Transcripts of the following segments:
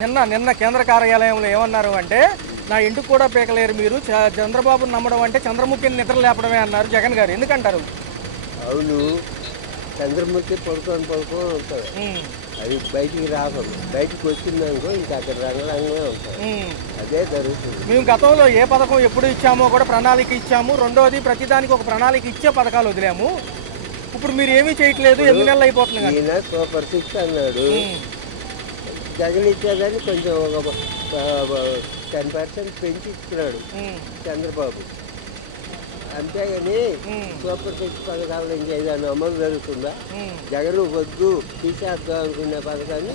నిన్న కేంద్ర కార్యాలయంలో ఏమన్నారు అంటే, నా ఇంటికి కూడా పీకలేరు మీరు, చంద్రబాబును నమ్మడం అంటే చంద్రముఖిని నిద్ర లేపడమే అన్నారు జగన్ గారు. ఎందుకంటారు? అవును, చంద్రముఖి పడుకొని ఉంటుంది. అది బయటికి రాకూడదు. బయటికి వచ్చిందనుకో ఇంకా అక్కడ రంగరంగమే ఉంటుంది. అదే జరుగుతుంది. మేము గతంలో ఏ పథకం ఎప్పుడు ఇచ్చామో కూడా ప్రణాళిక ఇచ్చాము. రెండోది ప్రతిదానికి ఒక ప్రణాళిక ఇచ్చే పథకాలు వదిలాము. ఇప్పుడు మీరు ఏమీ చేయట్లేదు, 8 నెలలు అయిపోతుంది. ఈయన సూపర్ 6 అన్నాడు. జగన్ ఇచ్చేదాన్ని కొంచెం ఒక 10% పెంచి ఇస్తున్నాడు చంద్రబాబు. అంతేగాని సూపర్ 6 పథకాలు ఇంకేదైనా అమలు జరుగుతుందా? జగన్ వద్దు తీసేద్దాం అనుకునే పథకాన్ని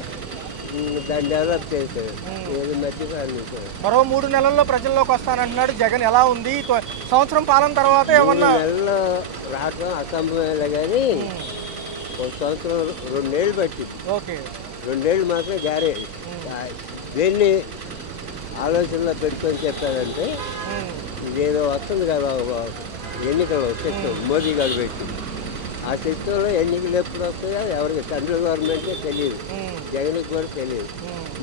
దాన్ని డెవలప్ చేశాడు. ఏది మధ్యకాలం మరో 3 నెలల్లో ప్రజల్లోకి వస్తానంటున్నాడు జగన్. ఎలా ఉంది సంవత్సరం పాలన తర్వాత? ఏమన్నా 3 నెలల్లో రావటం అసంభవమే, కానీ ఒక సంవత్సరం 2 నెలలు పట్టింది. ఓకే, 2 నెలలు మాత్రం గ్యారేజ్. దేన్ని ఆలోచనలో పెట్టుకొని చెప్పారంటే, ఇదేదో వస్తుంది కదా ఎన్నికలు సిస్టమ్, మోదీ గారు పెట్టింది. ఆ సిస్టంలో ఎన్నికలు ఎప్పుడు వస్తాయో ఎవరికి సెంట్రల్ గవర్నమెంటే తెలియదు, జగన్కి కూడా తెలియదు.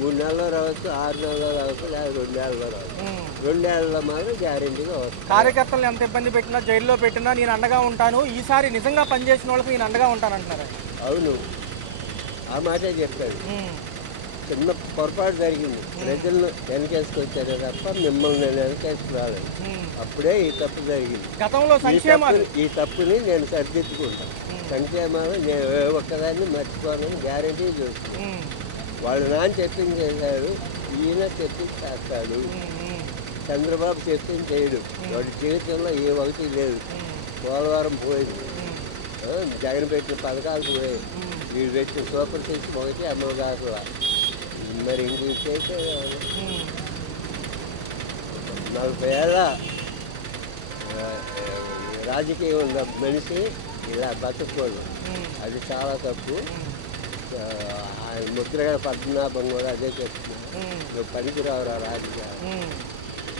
3 నెలల్లో రావచ్చు, 6 నెలల్లో రావచ్చు, లేదా 2 నెలల్లో రావచ్చు. 2 నెలల్లో మాత్రం గ్యారెంటీగా వస్తుంది. కార్యకర్తలు ఎంత ఇబ్బంది పెట్టినా, జైల్లో పెట్టినా నేను అండగా ఉంటాను, ఈసారి నిజంగా పనిచేసిన వాళ్ళకి నేను అండగా ఉంటానంటున్నారు. అవును, ఆ మాటే చెప్పాడు. చిన్న పొరపాటు జరిగింది, ప్రజలను వెనకేసుకొచ్చారే తప్ప మిమ్మల్ని నేను వెనకేసుకురాలేదు. అప్పుడే ఈ తప్పు జరిగింది. గతంలో ఈ తప్పుని నేను సరిదిద్దుకుంటాను. సంక్షేమాలు నేను ఒక్కదాన్ని మర్చిపోవాలని గ్యారెంటీ చూస్తాను. వాళ్ళు నాన్న చెప్పింది చేశాడు, ఈయన చెప్పింది చేస్తాడు. చంద్రబాబు చెప్పింది చేయడు. వాడి జీవితంలో ఏ ఒకటి లేదు. పోలవరం పోయింది, జగన్ పెట్టిన పథకాలు పోయాయి, వీడు పెట్టిన సూపర్ 6 ఒకటి అమలు కాదు. మరి ఇంక చేసే 40 ఏళ్ళ రాజకీయం ఉన్న మనిషి ఇలా బతకూడదు. అది చాలా తప్పు. ఆయన ముద్రగడ పద్మనాభం కూడా అదే చెప్తుంది, నువ్వు పనికిరావురా రాజకీయాలు.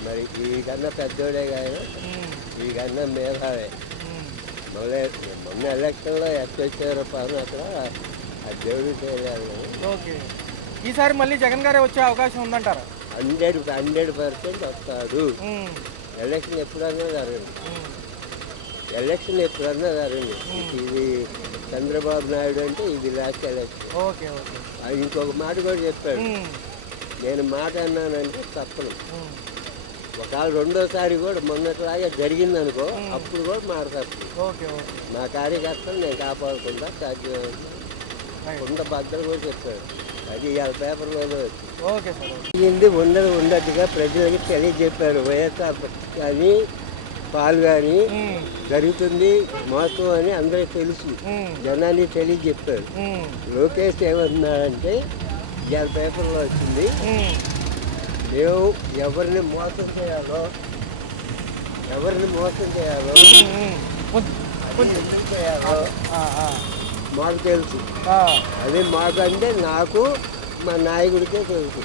మరి ఈ కన్నా పెద్దోడే కానీ ఈ కన్నా మేధావే. మొన్న ఎలక్షన్లో ఎట్లొచ్చారో పని అక్కడ ఆ దేవుడు చేయలేదు. ఓకే, ఈసారి మళ్ళీ జగన్ గారే వచ్చే అవకాశం ఉందంటారా? 100% వస్తాడు. ఎలక్షన్ ఎప్పుడన్నా జరగండి. ఇది చంద్రబాబు నాయుడు అంటే ఇది లాస్ట్ ఎలక్షన్. Okay okay. ఇంకొక మాట కూడా చెప్పాడు, నేను మాట అన్నానంటే తప్పను. ఒకవేళ రెండోసారి కూడా మొన్నట్లాగే జరిగిందనుకో, అప్పుడు కూడా మాట తప్పు. Okay okay. నా కార్యకర్తలు నేను కాపాడుకుంటా, సాధ్యమైన భద్రత కూడా చెప్పాడు. అది ఇవాళ పేపర్లో ఓకే సార్. ఇది ఉండట్టుగా ప్రజలకి తెలియజెప్పారు. వైఎస్ఆర్ కానీ పాలు కానీ జరుగుతుంది మోసం అని అందరికీ తెలుసు, జనాన్ని తెలియజెప్పారు. లోకేష్ ఏమన్నాడంటే, ఇవాళ పేపర్లో వచ్చింది, మేము ఎవరిని మోసం చేయాలో మాకు తెలుసు. అది మాకంటే నాకు మా నాయకుడికే తెలుసు,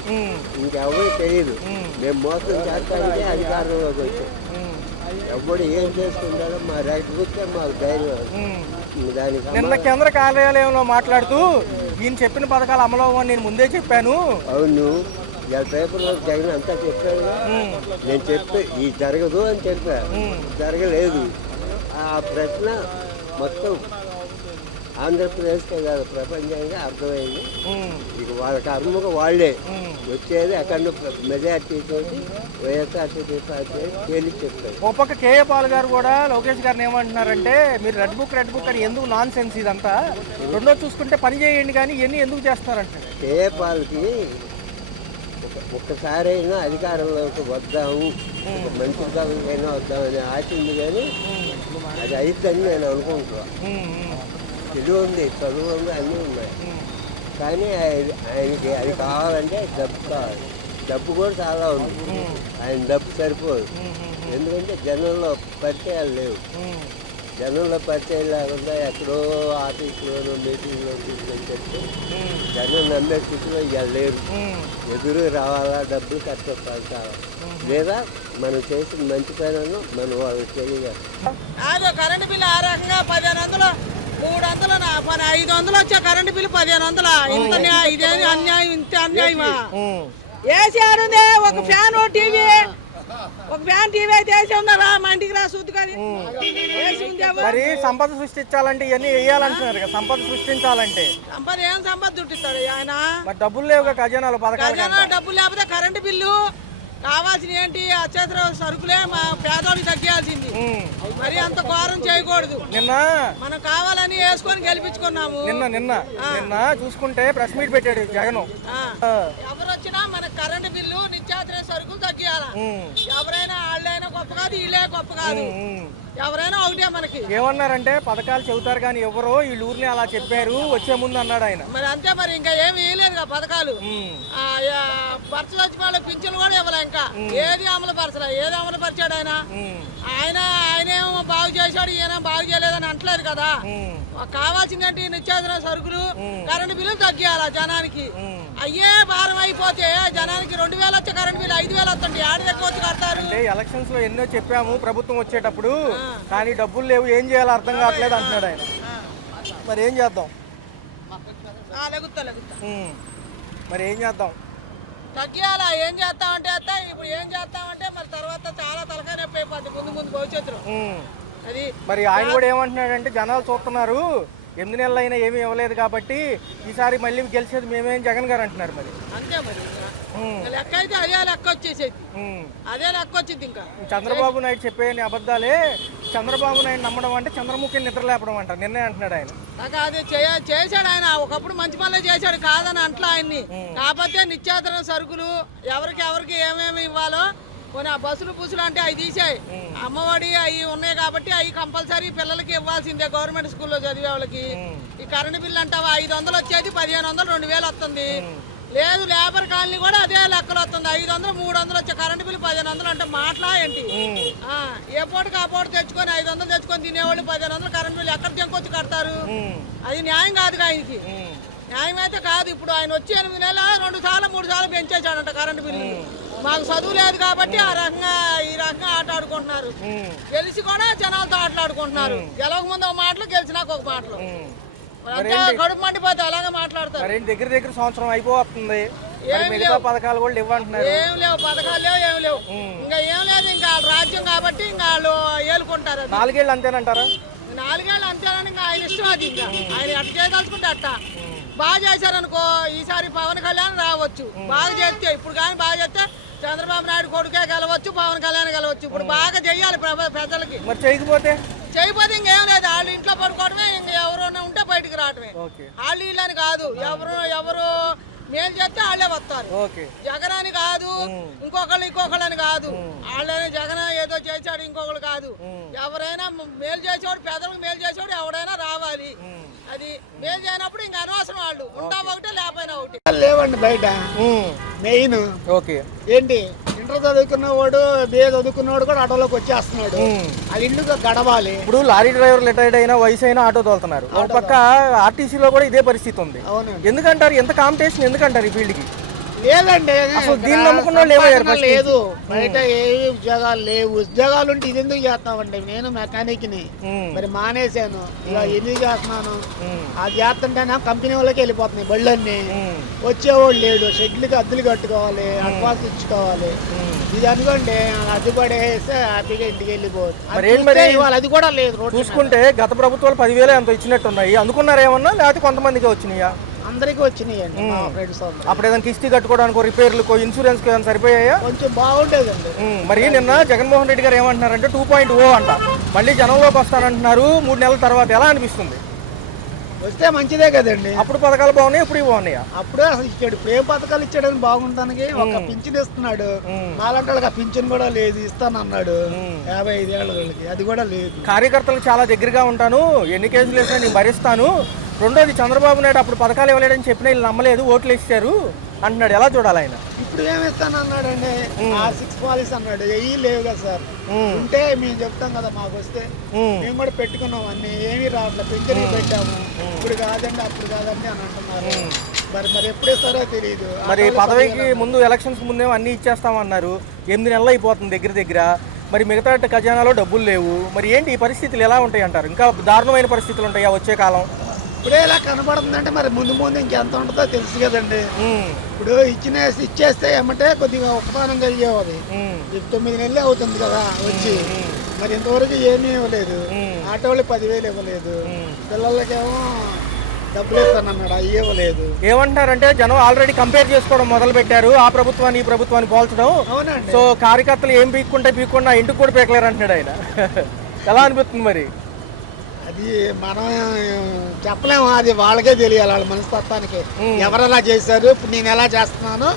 ఇంకెవరికి తెలియదు. మేము మోసం చేస్తానికి అధికారంలోకి వచ్చాం. ఎవడు ఏం చేసుకుంటాడో మా రైట్ గుర్తే మాకు ధైర్యం. దానికి నిన్న కేంద్ర కార్యాలయంలో మాట్లాడుతూ ఈయన చెప్పిన పథకాలు అమలు అవ్వని నేను ముందే చెప్పాను. అవును, ఇలా పేపర్లో జగన్ అంతా చెప్పాడు. నేను చెప్పే ఈ జరగదు అని చెప్పా, జరగలేదు. ఆ ప్రశ్న మొత్తం ఆంధ్రప్రదేశ్కే కాదు ప్రపంచంగా అర్థమైంది. ఇక వాళ్ళ కర్మకు వాళ్ళే వచ్చేది. అక్కడ మెజార్టీ తోటి వైఎస్ఆర్సీపీ పార్టీ తేలిచి చెప్తారు. ఒక పక్క కేఏ పాల్ గారు కూడా లోకేష్ గారిని ఏమంటున్నారంటే, మీరు రెడ్ బుక్ అని ఎందుకు నాన్ సెన్స్ ఇదంతా, రెండో చూసుకుంటే పని చేయండి కానీ ఇవన్నీ ఎందుకు చేస్తారంటే. కేఏ పాల్కి ఒక్కసారైనా అధికారంలోకి వద్దాము, మంచి అయినా వద్దామని ఆశ ఉంది, కానీ అది అయిద్దని నేను అనుకుంటున్నాను. తెలుగు ఉంది, చదువు ఉంది, అన్నీ ఉన్నాయి, కానీ ఆయనకి అది కావాలంటే డబ్బు కావాలి. డబ్బు కూడా చాలా ఉంది, ఆయన డబ్బు సరిపోదు. ఎందుకంటే జనంలో పరిచయాలు లేవు. జనంలో పరిచయం లేకుండా ఎక్కడో ఆఫీసులోనూ మీటింగ్లో తీసుకొని చెప్తే జనం నమ్మే స్థితిలో ఇవాళ లేరు. ఎదురు రావాలా, డబ్బులు కష్టపడాలి, లేదా మనం చేసిన మంచి పనులను మనం వాళ్ళకి తెలియజేస్తాం. కరెంటు బిల్లు ఆ రకంగా 1500 300 నా పని 500 వచ్చా కరెంటు బిల్లు 1500. ఇంత ఇదేది అన్యాయం, ఇంత అన్యాయమా? ఏసీ ఆడుంది, ఒక ఫ్యాన్ టీవీ అయితే వేసి ఉన్నారా? మా ఇంటికి రా చూద్దుకొని. మరి సంపద సృష్టించాలంటే ఇవన్నీ వేయాలంటున్నారు కదా. సంపద సృష్టించాలంటే ఏం సంపద చుట్టిస్తాడు ఆయన? మరి డబ్బులు లేవుగా ఖజానాలు, పథకాలు. డబ్బులు లేకపోతే కరెంటు బిల్లు కావాల్సిన ఏంటి? అత్యవసర సరుకులే మా పేదోడికి తగ్గాల్సింది. మరి అంత ఘోరం చేయకూడదు. నిన్న మనం కావాలని వేసుకొని గెలిపించుకున్నాము. నిన్న చూసుకుంటే ప్రెస్ మీట్ పెట్టాడు జగన్. ఎవరు వచ్చినా మనకు కరెంటు బిల్లు, నిత్యావసర సరుకులు తగ్గియాలా. ఎవరైనా వాళ్ళైనా గొప్ప కాదు, వీళ్ళే గొప్ప కాదు, ఎవరైనా ఒకటే మనకి. ఏమన్నారంటే పథకాలు చెబుతారు కానీ ఎవరో వీళ్ళు ఊరిని అలా చెప్పారు వచ్చే ముందు అన్నాడు ఆయన. మరి అంతే, మరి ఇంకా ఏమి వేయలేదు పథకాలు. భర్తలు వచ్చి వాళ్ళ పింఛన్లు కూడా ఇవ్వలే. ఇంకా ఏది అమలు పరచలే. ఏది అమలు పరిచాడు ఆయన? ఆయనేమో బాగు చేశాడు, ఈయన బాగు చేయలేదని అంటలేదు కదా. కావాల్సిందంటే నిత్యావసర సరుకులు, కరెంటు బిల్లు తగ్గియాలా జనానికి. అయ్యే భారం అయిపోతే జనానికి 2000 వచ్చే కరెంటు బిల్లు 5000 వస్తుంది. ఆడి దగ్గర వచ్చి కడతారు. అంటే ఎలక్షన్స్ లో ఎన్నో చెప్పాము ప్రభుత్వం వచ్చేటప్పుడు, కానీ డబ్బులు లేవు, ఏం చేయాలో అర్థం కావట్లేదు అంటున్నాడు ఆయన. మరి ఏం చేద్దాం? మరి ఏం చేద్దాం? తగ్గియాలా? ఏం చేస్తామంటే ఇప్పుడు ఏం చేస్తామంటే మరి తర్వాత చాలా తలకాయ నొప్పి అయిపోద్ది ముందు భవిష్యత్తులో. అది మరి ఆయన కూడా ఏమంటున్నాడంటే జనాలు చూస్తున్నారు, 8 నెలలు అయినా ఏమీ ఇవ్వలేదు కాబట్టి ఈసారి మళ్ళీ గెలిచేది మేమేం జగన్ గారు అంటున్నారు. మరి అంతే, మరి లెక్క అయితే అదే లెక్క వచ్చేసేది, అదే లెక్క వచ్చింది. ఇంకా చంద్రబాబు నాయుడు చెప్పే అబద్ధాలే. చంద్రబాబు నాయుడు నమ్మడం అంటే చంద్రముఖి నిద్ర లేపడం అంట. నిన్నే అంటున్నాడు ఆయన. నాకు అది చేశాడు ఆయన. ఒకప్పుడు మంచి పనులు చేశాడు, కాదని అంట్లా ఆయన్ని. కాకపోతే నిత్యావసర సరుకులు ఎవరికి ఏమేమి ఇవ్వాలో కొన్ని ఆ బస్సులు అంటే అవి తీసాయి. అమ్మఒడి అవి ఉన్నాయి కాబట్టి అవి కంపల్సరీ పిల్లలకి ఇవ్వాల్సిందే, గవర్నమెంట్ స్కూల్లో చదివే వాళ్ళకి. ఈ కరెంటు బిల్లు అంటావా 500 వచ్చేది 1500, 2000 వస్తుంది. లేదు లేబర్ కాలనీ కూడా అదే లెక్కలు వస్తుంది. 500, 300 వచ్చే కరెంటు బిల్లు 1500 అంటే మాటలా ఏంటి? ఏ పూటకి ఆ పూట తెచ్చుకొని 500 తెచ్చుకొని తినేవాళ్ళు 1500 కరెంటు బిల్లు ఎక్కడ తెంకొచ్చి కడతారు? అది న్యాయం కాదు ఆయనకి. న్యాయం అయితే కాదు. ఇప్పుడు ఆయన వచ్చి 8 నెలలు 2 సార్లు 3 సార్లు పెంచేశాడంట కరెంటు బిల్లు. మాకు చదువు లేదు కాబట్టి ఈ రకంగా ఆట ఆడుకుంటున్నారు. గెలిచి కూడా జనాలతో ఆటలాడుకుంటున్నారు. గెలవక ముందు ఒక మాటలు, గెలిచినాక ఒక మాటలు. కడుపు మండిపోతే అలాగే మాట్లాడతారు. దగ్గర సంవత్సరం అయిపోతుంది. పథకాలు కూడా ఇవ్వంటున్నారు. ఏం లేవు పథకాలు, లేవు ఏం లేవు. ఇంకా ఏం లేదు. ఇంకా రాజ్యం కాబట్టి ఇంకా వాళ్ళు ఏలుకుంటారు. 4 ఏళ్ళు అంతేనంటారా? 4 ఏళ్ళు అంతేనని ఇంకా ఆయన ఇష్టం. అది ఇంకా ఆయన అట్ట చేయదలుచుకుంటే అట్ట. బాగా చేశారనుకో ఈసారి పవన్ కళ్యాణ్ రావచ్చు. బాగా చేస్తే ఇప్పుడు కానీ బాగా చేస్తే చంద్రబాబు నాయుడు కొడుకే గెలవచ్చు, పవన్ కళ్యాణ్ గెలవచ్చు. ఇప్పుడు బాగా చెయ్యాలి ప్రజలకి. మరి చేయకపోతే ఇంకేం లేదు. వాళ్ళు ఇంట్లో పడుకోవడమే, ఇంక ఎవరైనా ఉంటే బయటికి రావడమే. వాళ్ళు వీళ్ళని కాదు, ఎవరు మేలు చేస్తే వాళ్ళే వస్తారు. జగన్ అని కాదు, ఇంకొకళ్ళని కాదు. వాళ్ళని జగన్ ఏదో చేశాడు ఇంకొకళ్ళు కాదు. ఎవరైనా మేలు చేసేవాడు, పేదలకు మేలు చేసేవాడు ఎవడైనా రావాలి. అది మేలు చేయనప్పుడు ఇంకా అనవసరం. వాళ్ళు ఉంటా ఒకటే, లేకపోయినా ఒకటి. లేవండి బయట మెయిన్. ఏంటి ఇంటర్ చదువుకున్నవాడు, బిఏ చదువుకున్నవాడు కూడా ఆటోలోకి వచ్చేస్తున్నాడు. అది ఇల్లు గడవాలి. ఇప్పుడు లారీ డ్రైవర్ రిటైర్డ్ అయినా వయసు అయినా ఆటో తోలుతున్నారు. ఒక పక్క ఆర్టీసీలో కూడా ఇదే పరిస్థితి ఉంది. ఎందుకంటారు? ఎంత కాంపిటీషన్ ఎందుకంటారు ఈ ఫీల్డ్ కి? లేదండి, లేదు. బయట ఏ ఉద్యోగాలు లేవు. ఉద్యోగాలు ఉంటే ఇది ఎందుకు చేస్తామండి? నేను మెకానిక్ ని మరి మానేశాను. ఇలా ఎందుకు చేస్తున్నాను? అది చేస్తుంటేనే కంపెనీ వాళ్ళకి వెళ్ళిపోతున్నాయి బళ్ళన్నీ. వచ్చేవాళ్ళు లేడు. షెడ్లకి అద్దెలు కట్టుకోవాలి, అడ్వాన్స్ ఇచ్చుకోవాలి. ఇది అనుకోండి అద్దె పడేస్తే హ్యాపీగా ఇంటికి వెళ్ళిపోవచ్చు. అది కూడా లేదు. చూసుకుంటే గత ప్రభుత్వాలు 10,000 ఎంతో ఇచ్చినట్టున్నాయి. అందుకున్నారేమన్నా లేకపోతే కొంతమందికి వచ్చినాయా? అందరికి వచ్చినాయండి. మా ఫ్రెండ్స్ అప్పుడు ఏదైనా కిస్తీ కట్టుకోవడానికి, రిపేర్లకు, ఇన్సూరెన్స్ కి ఏదైనా సరిపోయాయా? కొంచెం బాగుండేదండి. మరి నిన్న జగన్మోహన్ రెడ్డి గారు ఏమంటున్నారంటే 2.0 అంట. మళ్ళీ జనంలోకి వస్తానంటున్నారు 3 నెలల తర్వాత. ఎలా అనిపిస్తుంది? వస్తే మంచిదే కదండి. అప్పుడు పథకాలు బాగున్నాయి, ఇప్పుడు బాగున్నాయా? అప్పుడే అసలు ఇచ్చాడు. ఇప్పుడు ఏం పథకాలు ఇచ్చాడని బాగుంటానికి ఒక పింఛన్ ఇస్తున్నాడు. నాలంటే వాళ్ళకి ఆ పింఛన్ కూడా లేదు. ఇస్తానన్నాడు 55 ఏళ్ళ వాళ్ళకి, అది కూడా లేదు. కార్యకర్తలకు చాలా దగ్గరగా ఉంటాను, ఎన్ని కేసులు వేసినా నేను భరిస్తాను. రెండోది చంద్రబాబు నాయుడు అప్పుడు పథకాలు ఇవ్వలేడని చెప్పినా వీళ్ళు నమ్మలేదు, ఓట్లు ఇచ్చారు అంటున్నాడు. ఎలా చూడాలి ఆయన? ఇప్పుడు ఏమిస్తాను అన్నాడండి. R6 పాలసీ అన్నాడు. ఏమీ లేవు కదా సార్. ఉంటే మేము చెప్తాం కదా, మాకు వస్తే మేము కూడా పెట్టుకున్నాం. అన్ని ఏమీ రావట్లేదు. పింఛన్ పెట్టాము. ఇప్పుడు కాదండి, అప్పుడు కాదండి అని అంటున్నారు. మరి ఎప్పుడు ఇస్తారో తెలియదు. మరి పదవికి ముందు ఎలక్షన్స్ ముందేమో అన్ని ఇచ్చేస్తామన్నారు. 8 నెలలు అయిపోతుంది దగ్గర. మరి మిగతా ఖజానాలో డబ్బులు లేవు. మరి ఏంటి ఈ పరిస్థితులు ఎలా ఉంటాయి అంటారు? ఇంకా దారుణమైన పరిస్థితులు ఉంటాయా వచ్చే కాలం? ఇప్పుడే ఇలా కనబడుతుందంటే మరి ముందు ముందు ఇంకెంత ఉంటుందో తెలుసు కదండి. ఇప్పుడు ఇచ్చేస్తే ఏమంటే కొద్దిగా ఉపమానం కలిగేది. 9 నెలలు అవుతుంది కదా వచ్చి, మరి ఇంతవరకు ఏమీ ఇవ్వలేదు. ఆటో వాళ్ళకి 10,000 ఇవ్వలేదు, పిల్లలకేమో డబ్బులు ఇస్తానన్నాడు, అవి ఇవ్వలేదు. ఏమంటారంటే జనం ఆల్రెడీ కంపేర్ చేసుకోవడం మొదలు పెట్టారు, ఆ ప్రభుత్వాన్ని ఈ ప్రభుత్వాన్ని పోల్చడం. అవునండి. సో కార్యకర్తలు ఏం పీక్కుండా ఇంటికి కూడా పీకలేరు అంటున్నాడు ఆయన. ఎలా అనిపిస్తుంది మరి? అది మనం చెప్పలేము, అది వాళ్ళకే తెలియాలి, వాళ్ళ మనస్తత్వానికి. ఎవరెలా చేశారు, ఇప్పుడు నేను ఎలా చేస్తున్నాను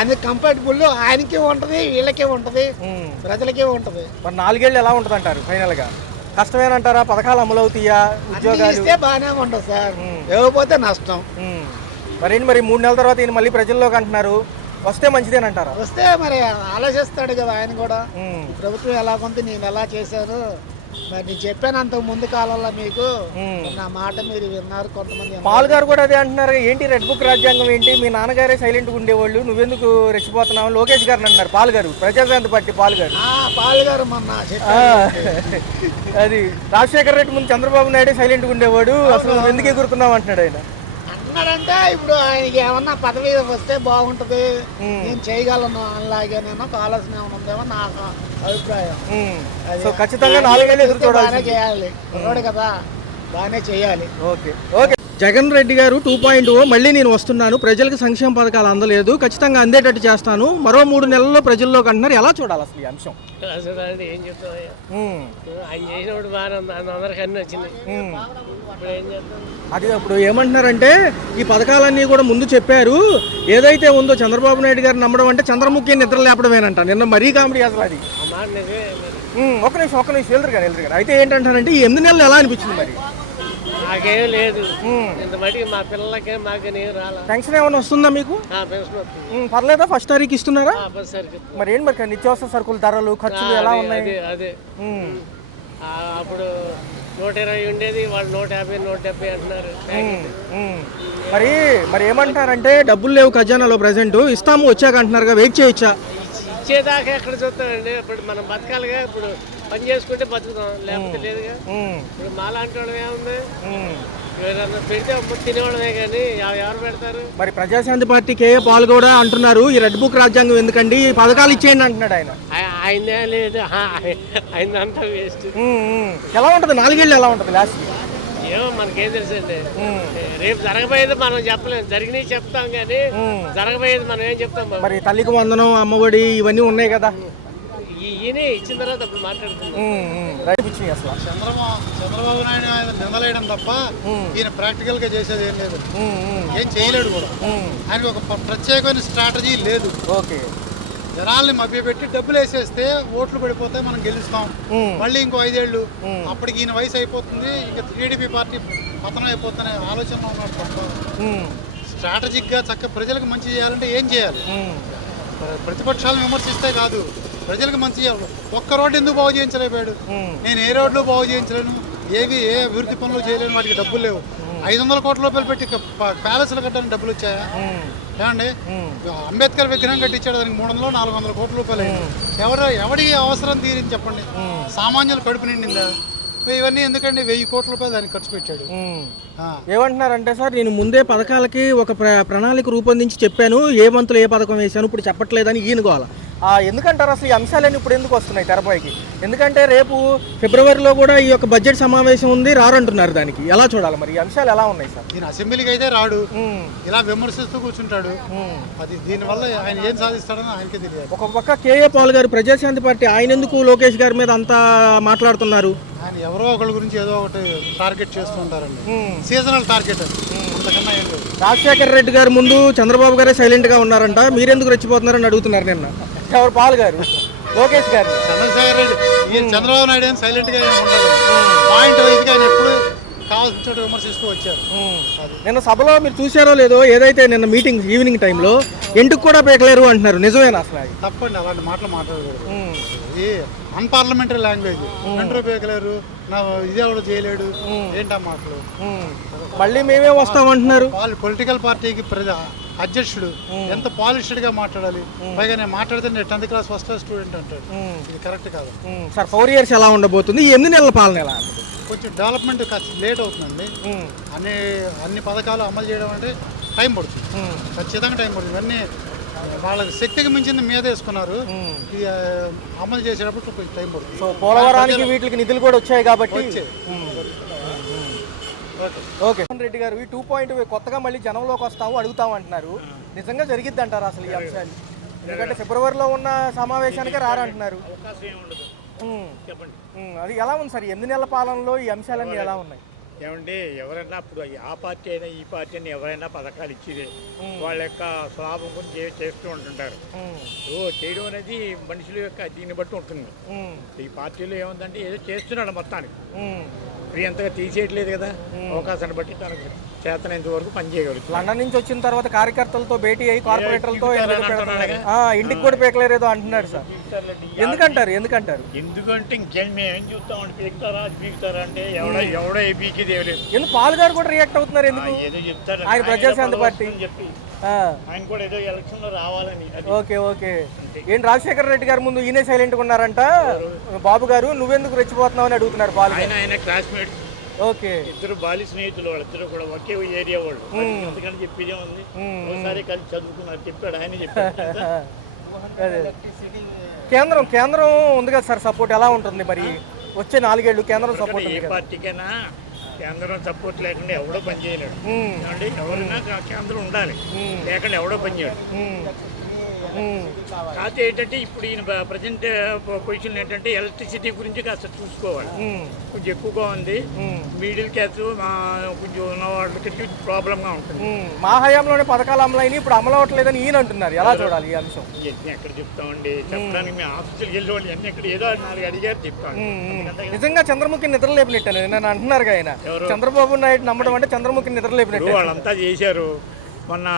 అది కంఫర్టబుల్ ఆయనకి ఉంటది, వీళ్ళకే ఉంటది, ప్రజలకే ఉంటది. మరి 4 ఏళ్ళు ఎలా ఉంటుంది అంటారు ఫైనల్ గా? కష్టమేనంటారా? పథకాలు అమలు అవుతాయా? ఉద్యోగాలు ఇస్తే బాగానే ఉంటుంది సార్, ఇవ్వకపోతే నష్టం. మరేంటి మరి 3 నెలల తర్వాత ఈయన మళ్ళీ ప్రజల్లోకి అంటున్నారు, వస్తే మంచిదేనంటారా? వస్తే మరి ఆలోచిస్తాడు కదా ఆయన కూడా. ప్రభుత్వం ఎలా ఉంది, నేను ఎలా చేశాను, మరి నేను చెప్పాను అంతకు ముందు కాలంలో మీకు, నా మాట మీరు విన్నారు కొంతమంది. పాల్ గారు కూడా అదే అంటున్నారు, ఏంటి రెడ్ బుక్ రాజ్యాంగం ఏంటి, మీ నాన్నగారే సైలెంట్గా ఉండేవాళ్ళు, నువ్వెందుకు రెచ్చిపోతున్నావు లోకేష్ గారిని అంటున్నారు. పాల్ గారు, ప్రజాశాంతి పార్టీ పాల్ గారు. పాల్ గారు మొన్న అది రాజశేఖర్ రెడ్డి ముందు చంద్రబాబు నాయుడు సైలెంట్గా ఉండేవాడు, అసలు నువ్వు ఎందుకు ఎగురుతున్నావు అంటున్నాడు ఆయన. అన్నాడంటే ఇప్పుడు ఆయనకి ఏమన్నా పదవి వస్తే బాగుంటది, నేను చేయగలను అలాగే నేను ఆలోచన ఏమైనా ఉందేమో నాకు అభిప్రాయం. సో ఖచ్చితంగా 4 ఏళ్ళు ఎదురు చూడాలి, చేయాలి కదా, బాగానే చేయాలి. Okay okay. జగన్ రెడ్డి గారు 2.0 మళ్ళీ నేను వస్తున్నాను, ప్రజలకు సంక్షేమ పథకాలు అందలేదు, ఖచ్చితంగా అందేటట్టు చేస్తాను, మరో 3 నెలల్లో ప్రజల్లోకి అంటున్నారు. ఎలా చూడాలి అసలు ఈ అంశం? చూడాలంటే ఏం చెప్తాం, ఆయన చేసినప్పుడు బాగానే ఉంది, అందరికి అన్నీ వచ్చినాయి, ఇప్పుడు ఏం చేస్తాం? అది అప్పుడు ఏమంటున్నారంటే ఈ పథకాలన్నీ కూడా ముందు చెప్పారు, ఏదైతే ఉందో చంద్రబాబు నాయుడు గారు నమ్మడం అంటే చంద్రముఖి నిద్ర లేపడమేనంట. నిన్న మరీ కామెడీ అసలు అది. ఒక నిమిషం వెళ్తారు గారు. అయితే ఏంటంటారంటే ఈ 8 నెలలు ఎలా అనిపించింది మరి? నాకేం లేదు, ఇంత మటుకు మా పిల్లలకే మాకేం రాలా. పెన్షన్ ఏమైనా వస్తుందా మీకు? పెన్షన్ వస్తుంది. పర్లేదా? ఫస్ట్ తారీఖు ఇస్తున్నారా? సరికి మరి ఏంటి మరి నిత్యావసర సరుకుల ధరలు ఖర్చులు ఎలా ఉన్నాయి? అదే అప్పుడు 120 ఉండేది, వాళ్ళు 150 170 అంటున్నారు. మరి ఏమంటారంటే డబ్బులు లేవు ఖజానాలో ప్రజెంట్, ఇస్తాము వచ్చాక అంటున్నారుగా, వెయిట్ చేయొచ్చా? ఇచ్చేదాకా ఎక్కడ చూస్తామండి, ఇప్పుడు మనం బతకాలిగా, ఇప్పుడు పని చేసుకుంటే బతుకుతాం, లేకపోతే లేదుగా. ఇప్పుడు మాలాంటి వాళ్ళం ఏముంది, ఎవరన్నా పెడితే తినేవాళ్ళమే కానీ ఎవరు పెడతారు? మరి ప్రజాశాంతి పార్టీ కేఏ పాల్ కూడా అంటున్నారు, ఈ రెడ్ బుక్ రాజ్యాంగం ఎందుకండి, ఈ పథకాలు ఇచ్చేయండి అంటున్నాడు ఆయన. ఆయనే లేదు, ఆయన అంతా వేస్ట్. ఎలా ఉంటుంది 4 ఏళ్ళు ఎలా ఉంటుంది లాస్ట్? ఏమో మనకేం తెలుసు అండి, రేపు జరగబోయేది మనం చెప్పలేము, జరిగినవి చెప్తాం కానీ జరగబోయేది మనం ఏం చెప్తాం. మరి తల్లికి వందనం, అమ్మఒడి ఇవన్నీ ఉన్నాయి కదా, ఈయన ఇచ్చిన తర్వాత అప్పుడు మాట్లాడుతున్నాం. అసలు చంద్రబాబు నాయుడు ఆయన నిందలేయడం తప్ప ఈయన ప్రాక్టికల్ గా చేసేది ఏం లేదు, ఏం చేయలేడు కూడా. ఆయనకు ఒక ప్రత్యేకమైన స్ట్రాటజీ లేదు. ఓకే, జనాల్ని మభ్యపెట్టి డబ్బులు వేసేస్తే ఓట్లు పడిపోతే మనం గెలుస్తాం, మళ్ళీ ఇంకో 5 ఏళ్ళు, అప్పటికి ఈయన వయసు అయిపోతుంది, ఇంకా టీడీపీ పార్టీ పతనం అయిపోతుందనే ఆలోచన ఉన్నాడు తప్ప స్ట్రాటజిక్ గా చక్కగా ప్రజలకు మంచి చేయాలంటే ఏం చేయాలి? ప్రతిపక్షాలను విమర్శిస్తే కాదు, ప్రజలకు మంచి చేయాలి. ఒక్క రోడ్డు ఎందుకు బాగు చేయించలేపాడు? నేను ఏ రోడ్లు బాగు చేయించలేను, ఏ అభివృద్ధి పనులు చేయలేను, వాటికి డబ్బులు లేవు. 500 కోట్ల రూపాయలు పెట్టి ప్యాలెస్లు కట్టడానికి డబ్బులు వచ్చాయా? ఏమండి, అంబేద్కర్ విగ్రహం కట్టించాడు, దానికి 300-400 కోట్ల రూపాయలు. ఎవడి అవసరం తీరింది చెప్పండి? సామాన్యులు కడుపు నిండిందా? ఇవన్నీ ఎందుకండి 1000 కోట్ల రూపాయలు దానికి ఖర్చు పెట్టాడు. ఏమంటున్నారంటే సార్, నేను ముందే పథకాలకి ఒక ప్రణాళిక రూపొందించి చెప్పాను, ఏ మంత్రులు ఏ పథకం వేశాను, ఇప్పుడు చెప్పట్లేదని ఈయన గోల. ఎందుకంటారు అసలు ఈ అంశాలన్నీ ఇప్పుడు ఎందుకు వస్తున్నాయి తెరపైకి? ఎందుకంటే రేపు ఫిబ్రవరిలో కూడా ఈ యొక్క బడ్జెట్ సమావేశం ఉంది, రారంటున్నారు. దానికి ఎలా చూడాలి మరి? ఈ అంశాలు ఎలా ఉన్నాయి సార్? ఈయన అసెంబ్లీకి అయితే రాడు, ఇలా విమర్శిస్తూ కూర్చుంటాడు. అది దీనివల్ల ఆయన ఏం సాధిస్తాడని ఆయనకే తెలియదు. ఒక పక్క కేఏ పాల్ గారు ప్రజాశాంతి పార్టీ, ఆయన ఎందుకు లోకేష్ గారి మీద అంతా మాట్లాడుతున్నారు? ఆయన ఎవరో ఒకళ్ళ గురించి ఏదో ఒకటి టార్గెట్ చేస్తూ ఉంటారండి, సీజనల్ టార్గెట్, అంతకన్నా ఏం లేదు. రాజశేఖర్ రెడ్డి గారు ముందు చంద్రబాబు గారే సైలెంట్ గా ఉన్నారంట, మీరెందుకు రెచ్చిపోతున్నారని అడుగుతున్నారు నిన్న ఎవరు? పాల్ గారు, లోకేష్ గారు. చంద్రశేఖర్ రెడ్డి, చంద్రబాబు నాయుడు ఏం సైలెంట్ గా ఉండదు, పాయింట్ వైజ్ గా ఆయన ఎప్పుడు కావాల్సిన చోట విమర్శిస్తూ వచ్చారు. నిన్న సభలో మీరు చూసారో లేదో, ఏదైతే నిన్న మీటింగ్ ఈవినింగ్ టైంలో ఎండుకు కూడా పేకలేరు అంటున్నారు, నిజమేనా అసలు? తప్పండి, అలాంటి మాటలు మాట్లాడకూడదు. ఇది అన్పార్లమెంటరీ లాంగ్వేజ్. ఎంట్రూ పేకలేరు, నా ఇది ఎవరు చేయలేడు, ఏంటా మాటలు? మళ్ళీ మేమే వస్తామంటున్నారు. వాళ్ళు పొలిటికల్ పార్టీకి అధ్యక్షుడు ఎంత పాలిష్డ్గా మాట్లాడాలి. పైగా నేను మాట్లాడితే నేను 10th class first class student అంటాడు. ఇది కరెక్ట్ కాదు. సార్ 4 years ఎలా ఉండబోతుంది, ఎన్ని నెలల పాలన ఎలా? కొంచెం డెవలప్మెంట్ కాస్త లేట్ అవుతుందండి. అన్ని పథకాలు అమలు చేయడం అంటే టైం పడుతుంది, ఖచ్చితంగా టైం పడుతుంది. ఇవన్నీ వాళ్ళకి శక్తికి మించింది మీద వేసుకున్నారు. ఇది అమలు చేసేటప్పుడు కొంచెం టైం పడుతుంది. సో పోలవరానికి వీటికి నిధులు కూడా వచ్చాయి కాబట్టి ఓకే. రెడ్డి గారు ఈ 2.0 కొత్తగా మళ్ళీ జనంలోకి వస్తాము అడుగుతాము అంటున్నారు. నిజంగా జరిగిద్ది అంటారు అసలు ఈ అంశాలు? ఎందుకంటే ఫిబ్రవరిలో ఉన్న సమావేశానికే రారంటున్నారు. అది ఎలా ఉంది సార్? 8 నెలల పాలనలో ఈ అంశాలన్నీ ఎలా ఉన్నాయి? ఏమండి, ఎవరైనా ఇప్పుడు ఆ పార్టీ అయినా ఈ పార్టీ అయినా ఎవరైనా పథకాలు ఇచ్చేదే వాళ్ళ యొక్క స్వభావం గురించి చేస్తూ ఉంటుంటారు. సో చేయడం అనేది మనుషుల యొక్క దీన్ని బట్టి ఉంటుంది. ఈ పార్టీలో ఏముందంటే ఏదో చేస్తున్నాడు మొత్తానికి, ఇప్పుడు ఎంతగా తీసేయట్లేదు కదా, అవకాశాన్ని బట్టి తనకు చేతనంత వరకు పనిచేయగలుగుతుంది. లండన్ నుంచి వచ్చిన తర్వాత కార్యకర్తలతో భేటీ అయ్యి కార్పొరేటర్లతో ఇంటికి కూడా పేకలేరేదో అంటున్నాడు సార్. ఎందుకంటారు? ఎందుకంటే ఇంకేం మేమేం చూస్తామండి, పీకుతారా అది పీకుతారా అంటే ఎవడో ఏ పీకిది లేదు. ఎందుకు పాల్ గారు కూడా రియాక్ట్ అవుతున్నారు? ఎందుకు? ఏదో చెప్తారు ఆయన ప్రజాశాంతి పార్టీ చెప్పి ఆయన కూడా ఏదో ఎలక్షన్ లో రావాలని. ఓకే. ఏంటి రాజశేఖర రెడ్డి గారి ముందు ఈయనే సైలెంట్ గా ఉన్నారంట. బాబు గారు నువ్వెందుకు రెచ్చిపోతున్నావు అని అడుగుతున్నారు పాల్. ఆయన క్లాస్మేట్స్. ఓకే. ఇద్దరు బాల్య స్నేహితులు, వాళ్ళిద్దరు కూడా ఒకే ఏరియా వాళ్ళు. అందుకని చెప్పేదే ఉంది. ఒకసారి కలిసి చదువుకున్నారు, చెప్పాడు ఆయన చెప్పాడు. కేంద్రం ఉంది కదా సార్, సపోర్ట్ ఎలా ఉంటుంది మరి వచ్చే 4 ఏళ్ళు? కేంద్రం సపోర్ట్ ఏ పార్టీకైనా కేంద్రం సపోర్ట్ లేకుండా ఎవడో పని చేయలేడు. ఎవరైనా కేంద్రం ఉండాలి, లేకుండా ఎవడో పని చేయడు. కాకపోతే ఏంటంటే ఇప్పుడు ఈయన ప్రజెంట్ పొజిషన్ ఏంటంటే ఎలక్ట్రిసిటీ గురించి కాస్త చూసుకోవాలి. కొంచెం ఎక్కువగా ఉంది. మిడిల్ క్లాస్ కొంచెం ఉన్న వాళ్ళకి ప్రాబ్లంగా ఉంటుంది. మా హయాంలోనే పథకాలు అమలైన ఇప్పుడు అమలు అవ్వట్లేదని ఈయన అంటున్నారు. ఎలా చూడాలి ఈ అంశం? ఇవన్నీ ఎక్కడ చెప్తామండి, చెప్పడానికి మేము ఆఫీసులకు వెళ్ళి వాళ్ళు అన్ని ఎక్కడ ఏదో 4 అడిగారు చెప్తాను. నిజంగా చంద్రముఖి నిద్రలేపినట్టు నన్ను అంటున్నారు ఆయన. చంద్రబాబు నాయుడు నమ్మడం అంటే చంద్రముఖి నిద్రలేపినట్టు. వాళ్ళంతా చేశారు. మొన్న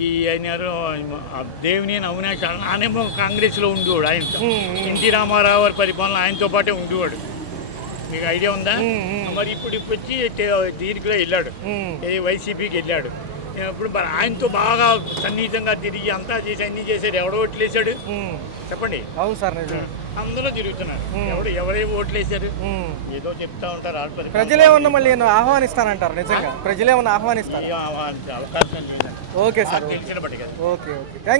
ఈ ఆయన దేవుని అవినాష్ ఆయనేమో కాంగ్రెస్లో ఉండేవాడు. ఆయన ఎన్టీ రామారావు గారి పరిపాలన ఆయనతో పాటే ఉండేవాడు. మీకు ఐడియా ఉందా? మరి ఇప్పుడు వచ్చి దీనికి వెళ్ళాడు, వైసీపీకి వెళ్ళాడు. ఇప్పుడు మరి ఆయనతో బాగా సన్నిహితంగా తిరిగి అంతా చేసి అన్ని చేశాడు. ఎవడో ఓట్లు వేసాడు చెప్పండి? అవును సార్, అందరూ తిరుగుతున్నారు. ఎవరే ఓట్లు వేసారు? ఏదో చెప్తా ఉంటారు. ప్రజలేమన్నా మళ్ళీ ఆహ్వానిస్తానంటారు? నిజంగా ప్రజలేమన్నా ఆహ్వానిస్తారు? అవకాశం లేదండి. ఓకే సార్, తెలిసిన బట్టి కదా. ఓకే. Thank you.